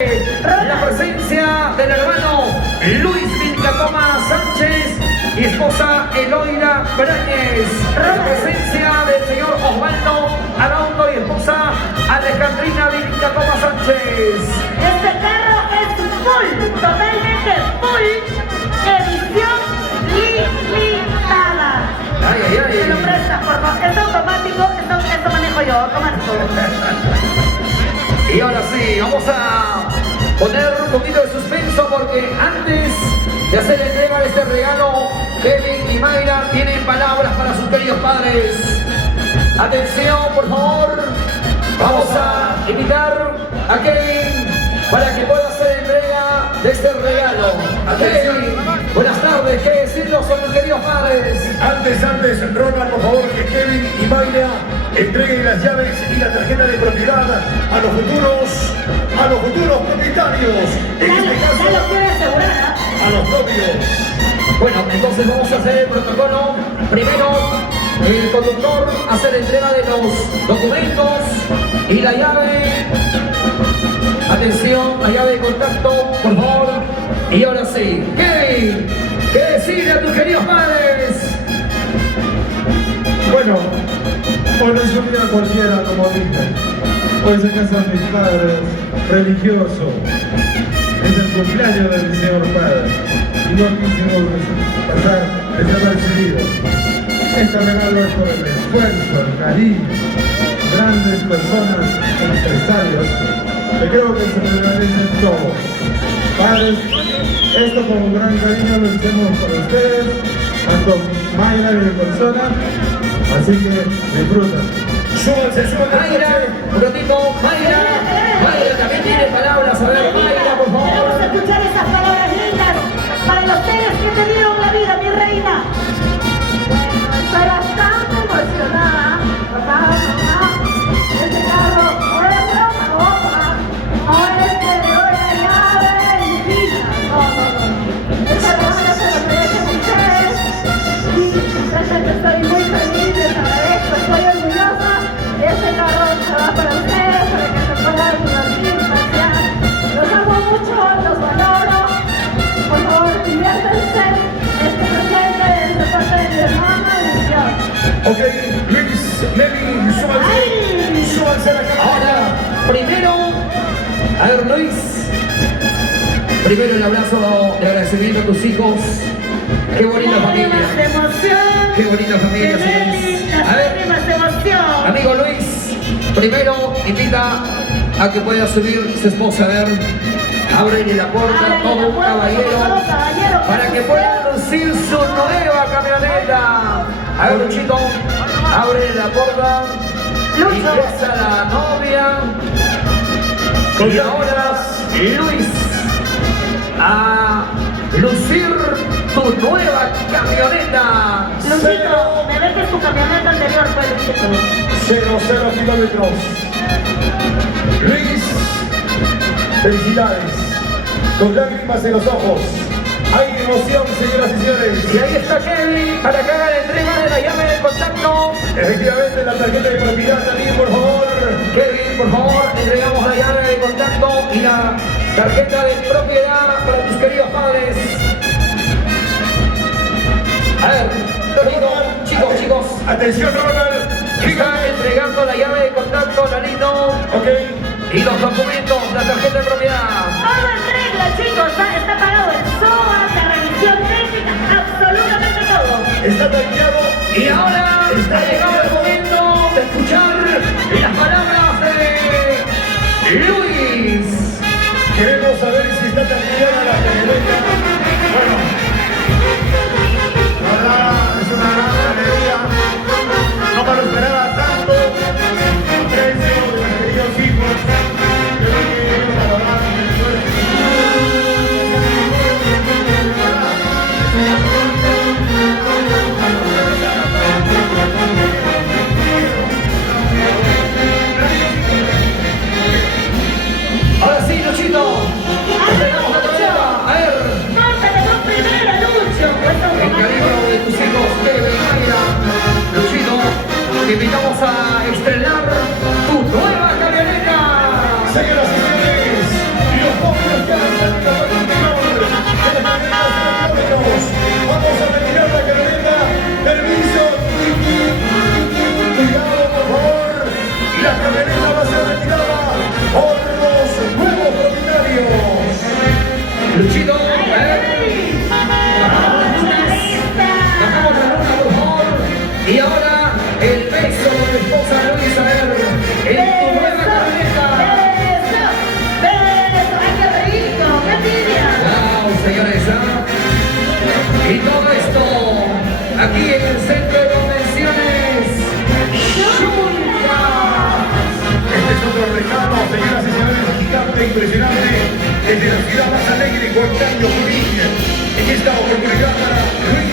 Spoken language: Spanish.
La presencia del hermano Luis Vilcatoma Sánchez y esposa Eloira Brañez. La presencia del señor Osvaldo Arauto y esposa Alejandrina Vilcatoma Sánchez. Este carro es full, totalmente full, edición limitada. Ay, ay, ay. Me lo prestas, por favor. Es automático, esto manejo yo, automático. Y ahora sí, vamos a poner un poquito de suspenso porque antes de hacer la entrega de este regalo, Kevin y Mayra tienen palabras para sus queridos padres. Atención, por favor. Vamos a invitar a Kevin para que pueda hacer entrega de este regalo. Kevin, buenas tardes. ¿Qué decirnos con los queridos padres? Antes, Ronald, por favor, que Kevin y Mayra entreguen las llaves y la tarjeta de propiedad a los futuros propietarios. En este caso, Ya lo quiere asegurar, a los novios. Bueno, entonces vamos a hacer el protocolo. Primero, el conductor hace la entrega de los documentos y la llave. Atención, la llave de contacto, por favor. Y ahora sí, Kevin, ¿qué decirle a tus queridos padres? Bueno, hoy no es un día cualquiera, como dije. Hoy se casan mis padres, religioso. Es el cumpleaños de mi señor padre. Y no quisimos pasar desapercibidos. Este regalo es por el esfuerzo, el cariño. Grandes personas, empresarios, que creo que se lo merecen todos. Padres, esto con un gran cariño lo hacemos para ustedes, tanto Mayra y mi persona. Así que disfrutan. Súbanse al Mayra, coche. un ratito, Mayra también tiene palabras. A ver, Mayra, por Queremos favor. escuchar esas palabras lindas para los seres que te dieron la vida, mi reina. Estoy bastante emocionada, papá, mamá. Este carro no es broma, no es que le doy la llave y fija. No. Esta carro se lo merecen ustedes. Y realmente estoy muy feliz, les agradezco, estoy orgullosa. Este carro se va para ustedes, para que se puedan divertir, pasear. Los amo mucho, los valoro. Por favor, diviértanse. Este presente es de parte de mi hermana y de Dios. Ok, Luis, Meli, súbanse a la cámara. Ahora, primero, a ver, Luis. Primero el abrazo de agradecimiento a tus hijos. Qué bonita familia. Lágrimas de emoción. Qué bonita familia, Qué señores. lindas A ver, lágrimas de emoción. amigo Luis, primero invita a que pueda subir su esposa. A ver, ábrele la puerta a Ábrele todo la un puerta, caballero todo caballero, para que pueda lucir su nueva camioneta. A ver, Luchito, ábrele la puerta. Lucho. Ingresa la novia. Y ahora, Luis, a lucir tu nueva camioneta. Luchito, me ves que tu camioneta anterior fue Luchito. 0 kilómetros. Luis, felicidades. Con lágrimas en los ojos. Hay emoción, señoras y señores. Y ahí está Kevin para que haga la entrega de la llave de contacto. Efectivamente, la tarjeta de propiedad también, por favor. Kevin, por favor, entregamos la llave de contacto y la tarjeta de propiedad para tus queridos padres. A ver, chicos, Atención, Ronald. está entregando la llave de contacto, Lalito, Ok. y los documentos, la tarjeta de propiedad. Todo en regla, chicos. Está pagado el SOA, la revisión técnica, absolutamente todo. Está tanqueado. Y ahora está llegado el momento de escuchar las palabras de Luis. Queremos saber si está tanqueada la camioneta. Bueno, la verdad es una gran alegría. No me lo esperaba tanto. Aprecio de mis queridos hijos. Creo que ellos valoraron mi esfuerzo. desde la ciudad más alegre, Juan Carlos Junín, en esta oportunidad para Luis